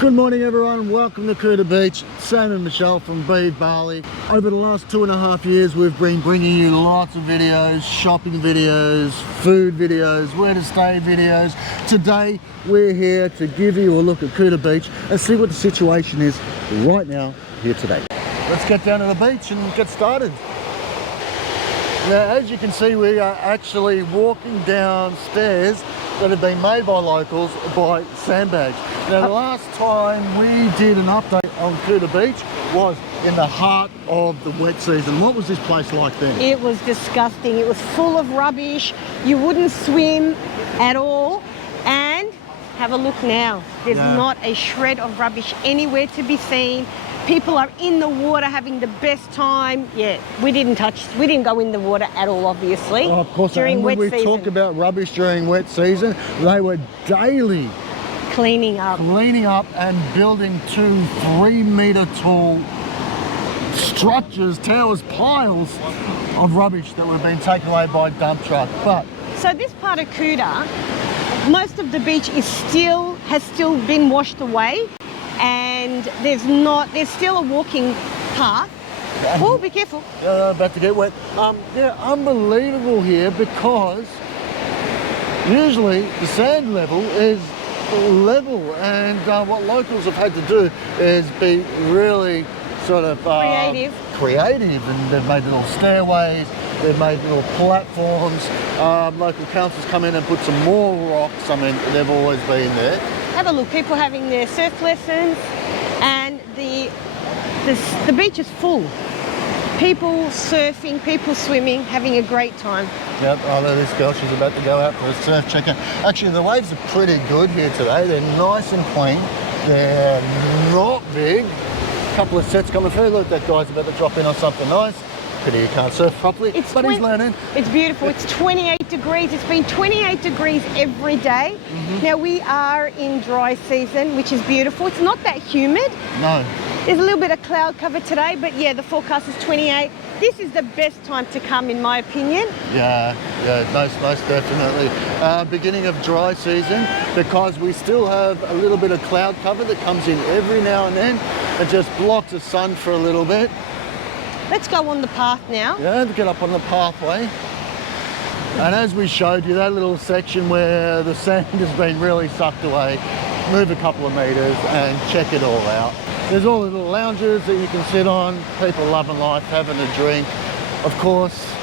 Good morning everyone, welcome to Kuta Beach. Sam and Michelle from Bali. Over the last 2.5 years we've been bringing you lots of videos, shopping videos, food videos, where to stay videos. Today we're here to give you a look at Kuta Beach and see what the situation is right now here today. Let's get down to the beach and get started. Now as you can see, we are actually walking down stairs that have been made by locals by sandbags. Now the last time we did an update on Kuta Beach was in the heart of the wet season. What was this place like then? It was disgusting. It was full of rubbish. You wouldn't swim at all. And have a look now. There's not a shred of rubbish anywhere to be seen. People are in the water having the best time. Yeah, we didn't go in the water at all, obviously. Oh, of course, during wet season. When we talk about rubbish during wet season, they were daily cleaning up and building 2-3 meter tall structures, towers, piles of rubbish that were being taken away by dump truck. But so this part of Kuta, most of the beach has still been washed away. And there's still a walking path. Oh, be careful. About to get wet. They're unbelievable here because usually the sand level is level, and what locals have had to do is be really sort of creative, and they've made little stairways, they've made little platforms. Local councils come in and put some more rocks. I mean, they've always been there. Have a look, people having their surf lessons, and the beach is full. People surfing, people swimming, having a great time. Yep, oh look, this girl, she's about to go out for a surf check-in. Actually, the waves are pretty good here today. They're nice and clean. They're not big. A couple of sets coming through. Look, that guy's about to drop in on something nice. Pity he can't surf properly, but he's learning. It's beautiful. It's 28 degrees. It's been 28 degrees every day. Now we are in dry season, which is beautiful. It's not that humid. No. There's a little bit of cloud cover today, but yeah, the forecast is 28. This is the best time to come, in my opinion. Yeah, most definitely. Beginning of dry season, because we still have a little bit of cloud cover that comes in every now and then. It just blocks the sun for a little bit. Let's go on the path now. Yeah, get up on the pathway. And as we showed you, that little section where the sand has been really sucked away, move a couple of meters and check it all out. There's all the little lounges that you can sit on, people loving life, having a drink. Of course,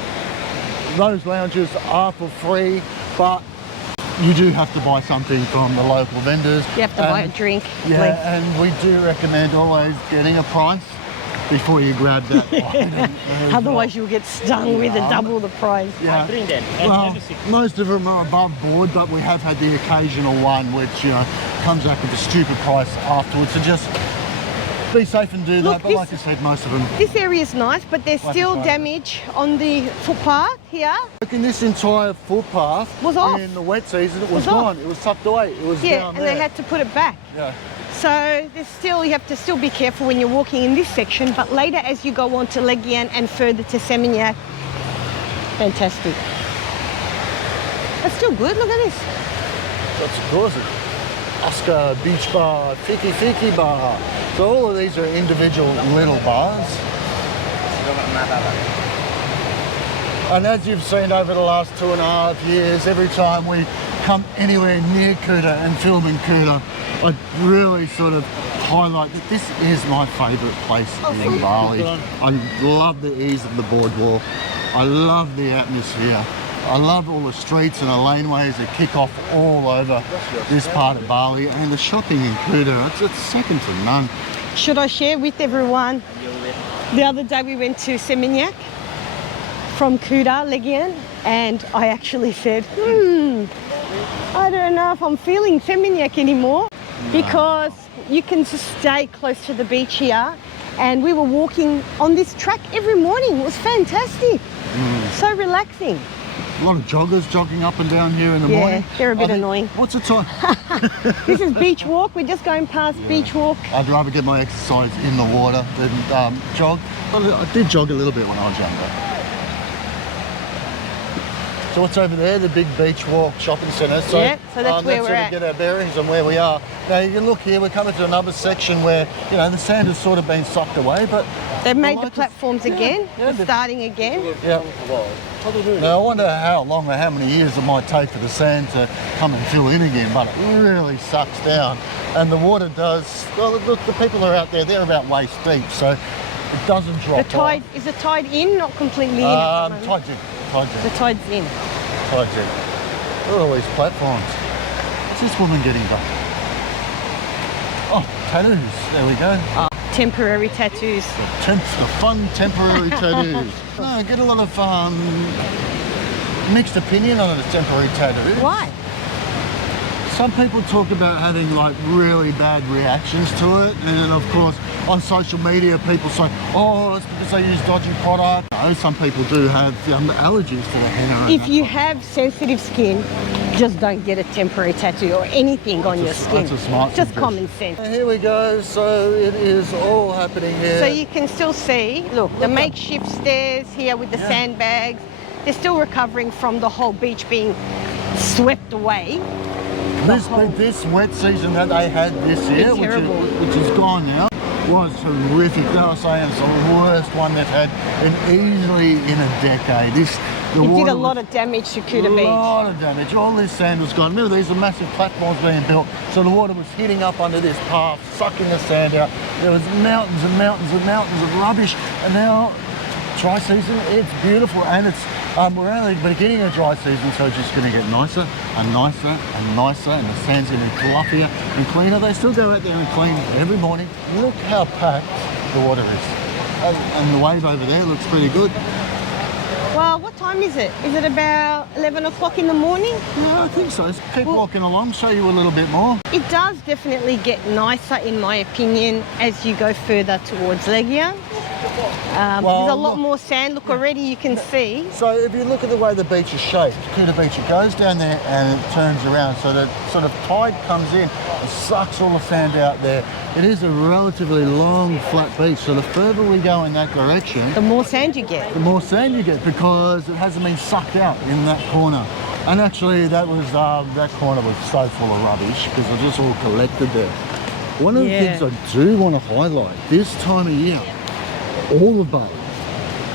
those lounges are for free, but you do have to buy something from the local vendors. You have to buy a drink. Yeah, and we do recommend always getting a price before you grab that item. Otherwise you'll get stung with double the price. Yeah. Well, most of them are above board, but we have had the occasional one which comes back with a stupid price afterwards. So just be safe and do that. But like I said, most of them. This area is nice, but there's still damage on the footpath here. Look, in this entire footpath was off. In the wet season, it was gone. It was tucked away. It was down there. And they had to put it back. Yeah. So you have to still be careful when you're walking in this section, but later as you go on to Legian and further to Seminyak, fantastic. That's still good, look at this. That's of course it. Oscar Beach Bar, Fiki Bar. So all of these are individual little bars. And as you've seen over the last 2.5 years, every time we come anywhere near Kuta and film in Kuta, I really sort of highlight that this is my favourite place in Bali. I love the ease of the boardwalk. I love the atmosphere. I love all the streets and the laneways that kick off all over this part of Bali, and the shopping in Kuta, it's second to none. Should I share with everyone? The other day we went to Seminyak from Kuta, Legian, and I actually said, I don't know if I'm feeling Seminyak anymore, because you can just stay close to the beach here, and we were walking on this track every morning. It was fantastic. So relaxing. A lot of joggers jogging up and down here in the morning. Yeah, they're a bit annoying. What's the time? This is beach walk. We're just going past beach walk. I'd rather get my exercise in the water than jog. I did jog a little bit when I was younger. So what's over there? The big beach walk shopping centre. So, yeah, so that's where we're at. Get our bearings on where we are. Now you can look here, we're coming to another section where, you know, the sand has sort of been sucked away, but they've made the platforms again. Yeah, They're starting again. Yeah. Now I wonder how long or how many years it might take for the sand to come and fill in again, but it really sucks down. And the water does, well, look, the people are out there, they're about waist deep, so it doesn't drop The tide, off. is the tide in, not completely in at the moment? Tide's in. Tide's in. The tide's in. Tide's in. Look at all these platforms. What's this woman getting done? Oh, tattoos. There we go. Temporary tattoos. The fun temporary tattoos. No, I get a lot of mixed opinion on the temporary tattoos. Why? Some people talk about having like really bad reactions to it, and of course on social media people say, oh, it's because they use dodgy product. No, some people do have allergies to the henna. If you have sensitive skin, just don't get a temporary tattoo or anything on your skin. That's a smart Just suggestion. common sense. Here we go, so it is all happening here. So you can still see, look, the makeshift stairs here with the sandbags. They're still recovering from the whole beach being swept away. This wet season that they had this year, which is gone now, was horrific. They were saying it's the worst one they've had easily in a decade. It did a lot of damage to Kuta Beach. A lot of damage. All this sand was gone. Remember, these are massive platforms being built, so the water was hitting up under this path, sucking the sand out. There was mountains and mountains and mountains of rubbish, and now dry season, it's beautiful, and it's we're only at the beginning of dry season, so it's just going to get nicer and nicer and nicer, and the sand's going to be fluffier and cleaner. They still go out there and clean every morning. Look how packed the water is, and the wave over there looks pretty good. Well, what time is it? Is it about 11 o'clock in the morning? Yeah, I think so. Keep walking along, show you a little bit more. It does definitely get nicer, in my opinion, as you go further towards Legia. There's a lot more sand. Look, already you can see. So if you look at the way the beach is shaped, Kuta Beach, it goes down there and it turns around, so that sort of tide comes in and sucks all the sand out there. It is a relatively long, flat beach, so the further we go in that direction, the more sand you get. The more sand you get, because it hasn't been sucked out in that corner. And actually, that corner was so full of rubbish because it just all collected there. One of the things I do want to highlight, this time of year, all of Bali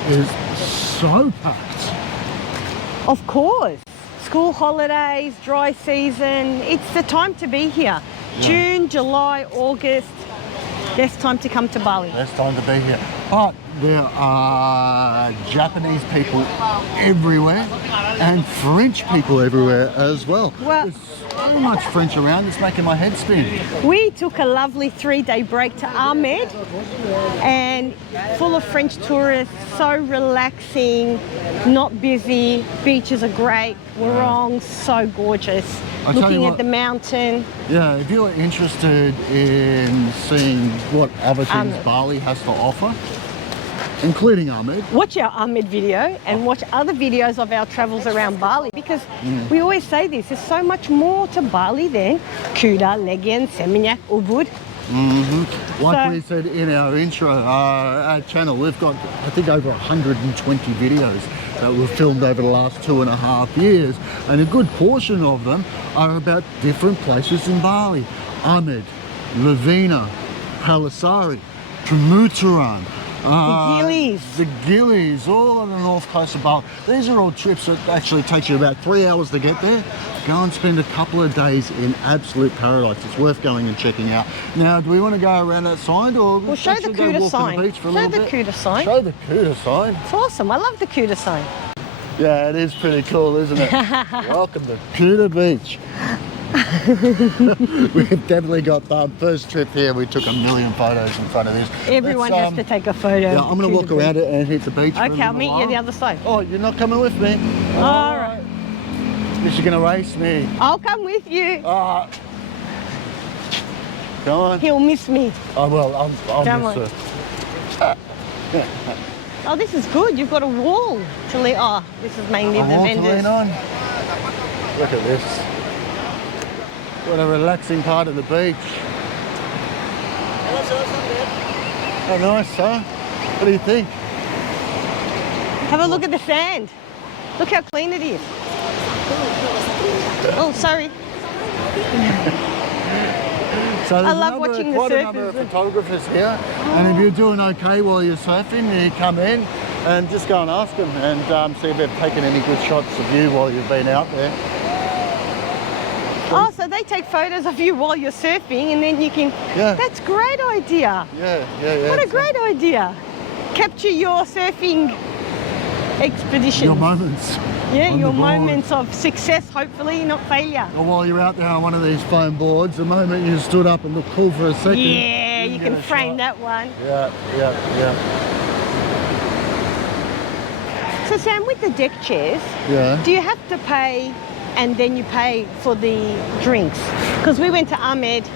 is so packed. Of course. School holidays, dry season, it's the time to be here. Yeah. June, July, August, best time to come to Bali. Best time to be here. But there are Japanese people everywhere and French people everywhere as well. There's so much French around, it's making my head spin. We took a lovely 3-day break to Ahmed, and full of French tourists, so relaxing, not busy, beaches are great, Warong, so gorgeous. Looking at the mountain. Yeah, if you're interested in seeing what other things Bali has to offer, including Ahmed. Watch our Ahmed video and watch other videos of our travels around Bali, because we always say this, there's so much more to Bali than Kuta, Legian, Seminyak, Ubud. Like we said in our intro, our channel, we've got, I think, over 120 videos that were filmed over the last 2.5 years, and a good portion of them are about different places in Bali. Ahmed, Lavina, Palasari, Pemutaran, the Gillies, all on the north coast of Bali. These are all trips that actually takes you about 3 hours to get there. Go and spend a couple of days in absolute paradise. It's worth going and checking out. Now, do we want to go around that side, or we'll show the Kuta sign? Show the Kuta sign. Show the Kuta sign. It's awesome. I love the Kuta sign. Yeah, it is pretty cool, isn't it? Welcome to Kuta Beach. We've definitely got the first trip here. We took 1 million photos in front of this. Everyone has to take a photo. Yeah, I'm going to walk around it and hit the beach. Okay, I'll meet you the other side. Oh, you're not coming with me? All right. You're going to race me. I'll come with you. Come on. He'll miss me. Oh, well, I'll miss her. Oh, this is good. You've got a wall to lean. Oh, this is mainly the vendors. To lean on. Look at this. What a relaxing part of the beach. Oh, nice, huh? What do you think? Have a look at the sand. Look how clean it is. Oh, sorry. So I love watching the quite a number of surfers. photographers here, and if you're doing okay while you're surfing, you come in and just go and ask them and see if they've taken any good shots of you while you've been out there. Oh, so they take photos of you while you're surfing and then you can... Yeah. That's a great idea. Yeah. What a great idea. Capture your surfing expeditions. Your moments. Yeah, on your the board. moments of success, hopefully, not failure. Or while you're out there on one of these foam boards, the moment you stood up and looked cool for a second. Yeah, you can get a frame shot. that one. Yeah. So Sam, with the deck chairs, Yeah. do you have to pay and then you pay for the drinks? Because we went to Ahmed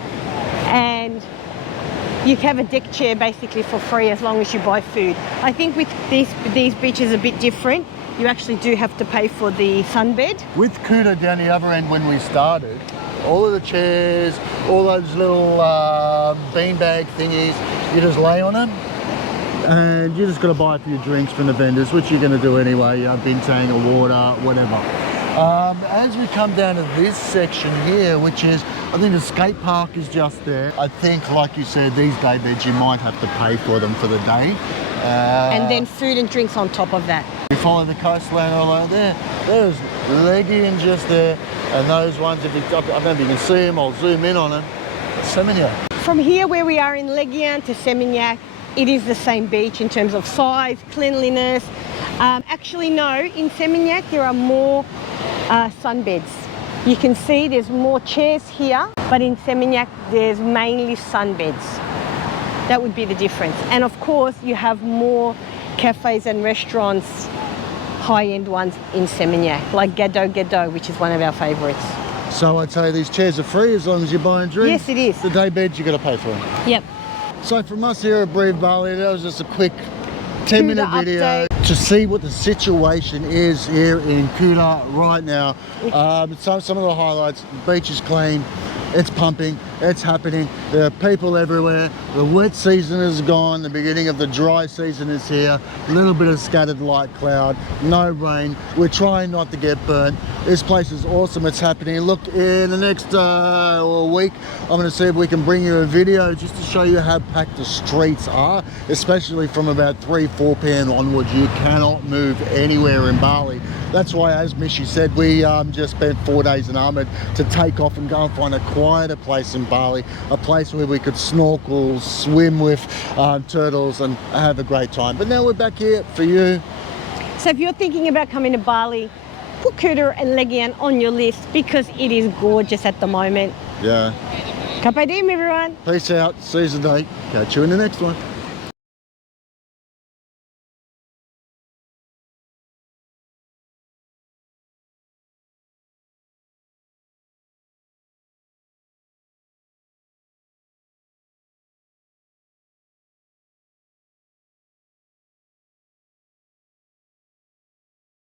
and you have a deck chair basically for free as long as you buy food. I think with these beaches a bit different. You actually do have to pay for the sunbed. With Kuta down the other end when we started, all of the chairs, all those little beanbag thingies, you just lay on them and you just got to buy a few drinks from the vendors, which you're going to do anyway, bintang or water, whatever. As we come down to this section here, which is, I think the skate park is just there. I think, like you said, these day beds, you might have to pay for them for the day. And then food and drinks on top of that. We follow the coastline all over there. There's Legian just there, and those ones, if you, I don't know if you can see them, I'll zoom in on them. Seminyak. From here where we are in Legian to Seminyak, it is the same beach in terms of size, cleanliness. Actually no, in Seminyak there are more sunbeds. You can see there's more chairs here, but in Seminyak there's mainly sunbeds. That would be the difference. And of course you have more cafes and restaurants, high-end ones in Seminyak, like Gado, which is one of our favourites. So I'd say these chairs are free as long as you're buying drinks? Yes, it is. The day beds you got to pay for them. Yep. So from us here at Breathe Bali, that was just a quick 10-minute Kuta video update. to see what the situation is here in Kuta right now. Some of the highlights: the beach is clean, it's pumping, it's happening, there are people everywhere, the wet season is gone, the beginning of the dry season is here, a little bit of scattered light cloud, no rain, we're trying not to get burnt. This place is awesome, it's happening. Look, in the next week, I'm going to see if we can bring you a video just to show you how packed the streets are, especially from about 3-4 p.m. onwards. You cannot move anywhere in Bali. That's why, as Mishi said, we just spent 4 days in Ahmed to take off and go and find a quieter place in Bali, a place where we could snorkel, swim with turtles and have a great time. But now we're back here for you. So if you're thinking about coming to Bali, put Kuta and Legian on your list because it is gorgeous at the moment. Yeah. Kapadim everyone. Peace out. See you today. Catch you in the next one.